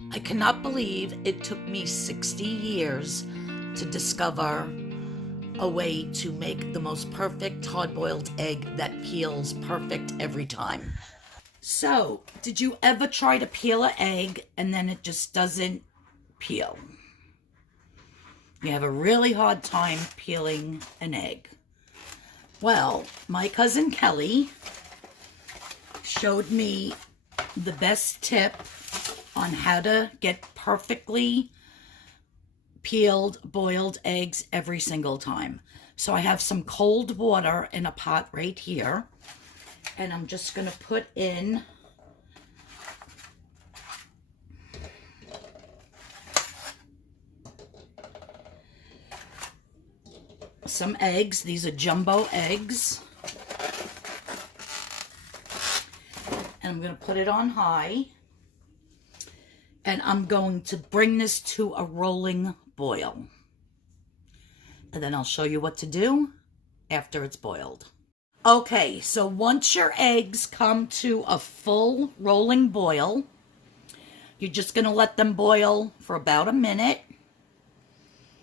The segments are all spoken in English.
I cannot believe it took me 60 years to discover a way to make the most perfect hard-boiled egg that peels perfect every time. So, did you ever try to peel an egg and then it just doesn't peel? You have a really hard time peeling an egg. Well, my cousin Kelly showed me the best tip on how to get perfectly peeled boiled eggs every single time. So I have some cold water in a pot right here, and I'm just going to put in some eggs. These are jumbo eggs. And I'm going to put it on high. And I'm going to bring this to a rolling boil. And then I'll show you what to do after it's boiled. Okay, so once your eggs come to a full rolling boil, you're just going to let them boil for about a minute.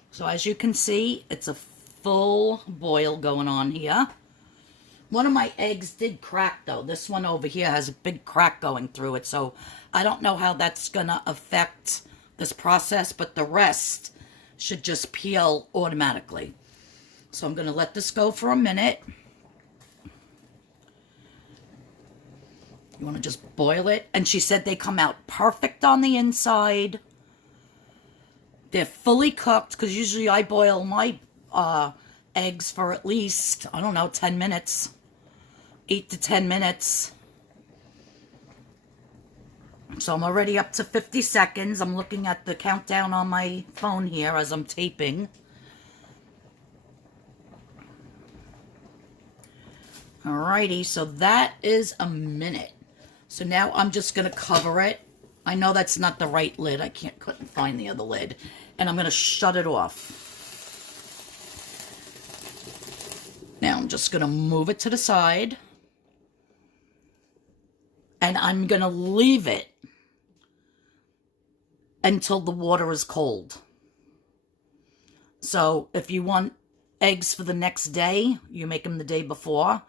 So as you can see, it's a full boil going on here. One of my eggs did crack though. This one over here has a big crack going through it. So I don't know how that's going to affect this process, but the rest should just peel automatically. So I'm going to let this go for a minute. You want to just boil it. And she said they come out perfect on the inside. They're fully cooked because usually I boil my eggs for at least, I don't know, 10 minutes. 8 to 10 minutes. So I'm already up to 50 seconds. I'm looking at the countdown on my phone here as I'm taping. Alrighty, so that is a minute. So now I'm just going to cover it. I know that's not the right lid. I couldn't find the other lid. And I'm going to shut it off. Now I'm just going to move it to the side. And I'm going to leave it until the water is cold. So if you want eggs for the next day, you make them the day before.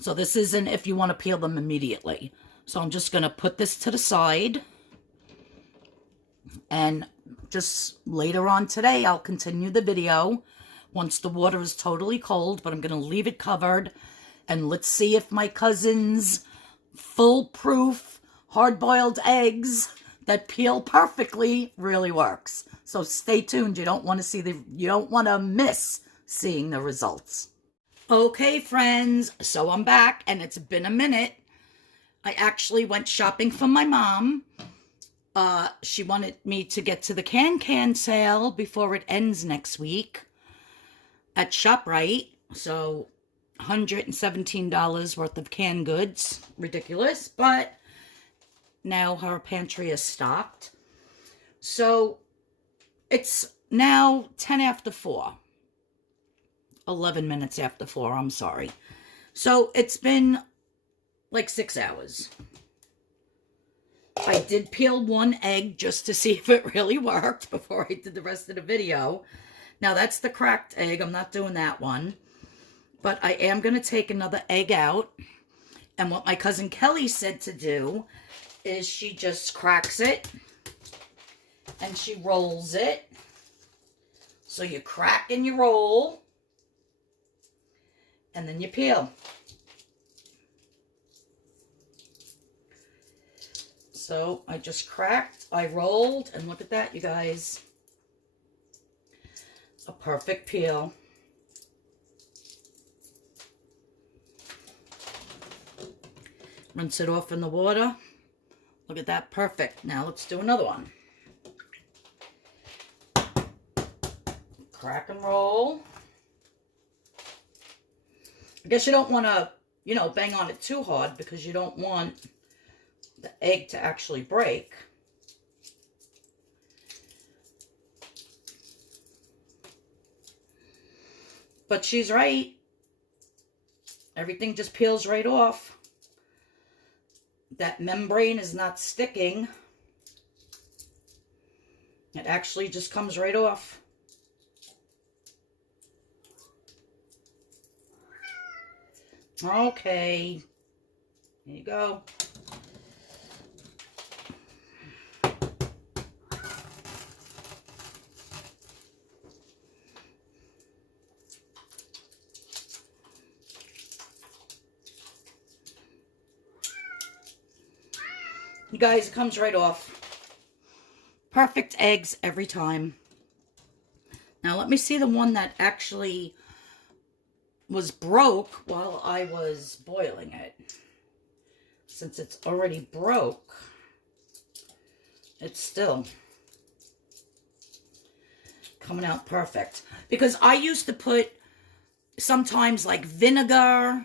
So this isn't if you want to peel them immediately. So I'm just going to put this to the side. And just later on today, I'll continue the video once the water is totally cold. But I'm going to leave it covered. And let's see if my cousin's foolproof hard-boiled eggs that peel perfectly really works. So stay tuned. You don't want to miss seeing the results. Okay, friends, so I'm back and it's been a minute. I actually went shopping for my mom. She wanted me to get to the can sale before it ends next week at ShopRite. So $117 worth of canned goods. Ridiculous, but now her pantry is stocked. So it's now 10 after 4. 11 minutes after 4, I'm sorry. So it's been like 6 hours. I did peel one egg just to see if it really worked before I did the rest of the video. Now that's the cracked egg. I'm not doing that one. But I am going to take another egg out. And what my cousin Kelly said to do is she just cracks it. And she rolls it. So you crack and you roll. And then you peel. So I just cracked, I rolled, and look at that, you guys. A perfect peel. Rinse it off in the water. Look at that, perfect. Now let's do another one. Crack and roll. I guess you don't want to, bang on it too hard because you don't want the egg to actually break. But she's right. Everything just peels right off. That membrane is not sticking. It actually just comes right off. Okay. There you go. You guys, it comes right off. Perfect eggs every time. Now let me see the one that actually was broke while I was boiling it. Since it's already broke, it's still coming out perfect. Because I used to put sometimes like vinegar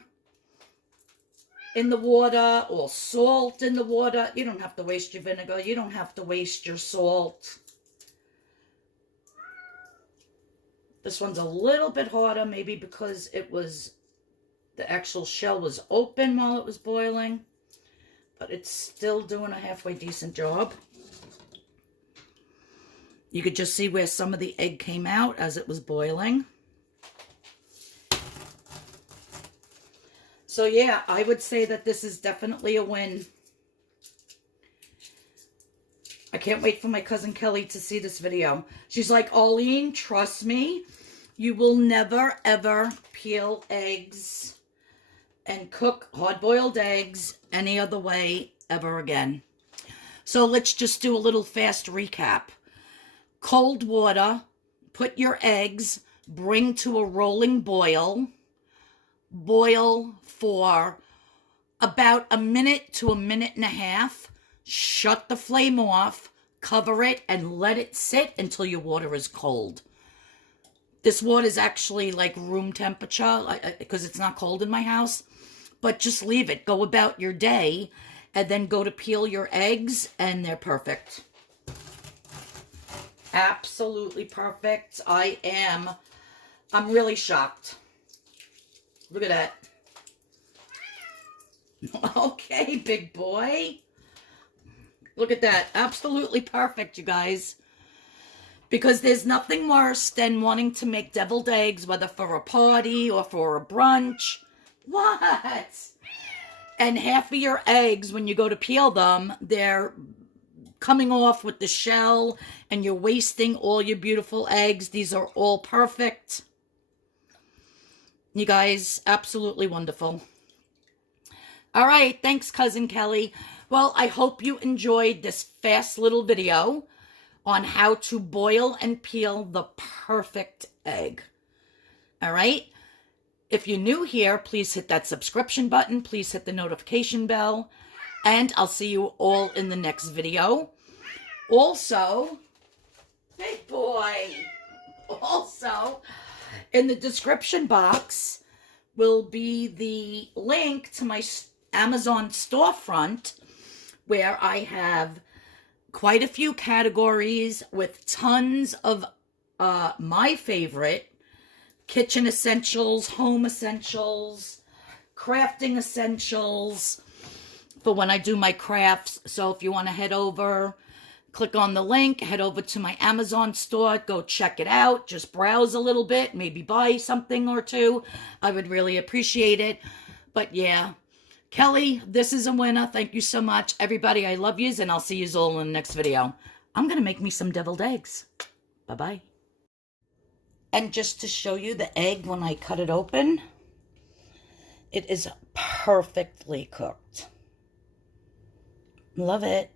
in the water or salt in the water. You don't have to waste your vinegar. You don't have to waste your salt. This one's a little bit harder, maybe because it was, the actual shell was open while it was boiling. But it's still doing a halfway decent job. You could just see where some of the egg came out as it was boiling. So yeah, I would say that this is definitely a win. I can't wait for my cousin Kelly to see this video. She's like, Arlene, trust me, you will never ever peel eggs and cook hard-boiled eggs any other way ever again. So let's just do a little fast recap. Cold water, put your eggs, bring to a rolling boil. Boil for about a minute to a minute and a half. Shut the flame off, cover it, and let it sit until your water is cold. This water is actually like room temperature because it's not cold in my house. But just leave it. Go about your day and then go to peel your eggs and they're perfect. Absolutely perfect. I'm really shocked. Look at that. Okay, big boy. Look at that. Absolutely perfect, you guys. Because there's nothing worse than wanting to make deviled eggs, whether for a party or for a brunch. What? And half of your eggs, when you go to peel them, they're coming off with the shell, and you're wasting all your beautiful eggs. These are all perfect. You guys, absolutely wonderful. All right, thanks, Cousin Kelly. Well, I hope you enjoyed this fast little video on how to boil and peel the perfect egg. All right? If you're new here, please hit that subscription button. Please hit the notification bell. And I'll see you all in the next video. Also, big boy, also, in the description box will be the link to my Amazon storefront where I have quite a few categories with tons of my favorite kitchen essentials, home essentials, crafting essentials for when I do my crafts. So if you want to head over, click on the link, head over to my Amazon store, go check it out, just browse a little bit, maybe buy something or two. I would really appreciate it. But yeah, Kelly, this is a winner. Thank you so much. Everybody, I love yous, and I'll see yous all in the next video. I'm going to make me some deviled eggs. Bye-bye. And just to show you the egg when I cut it open, it is perfectly cooked. Love it.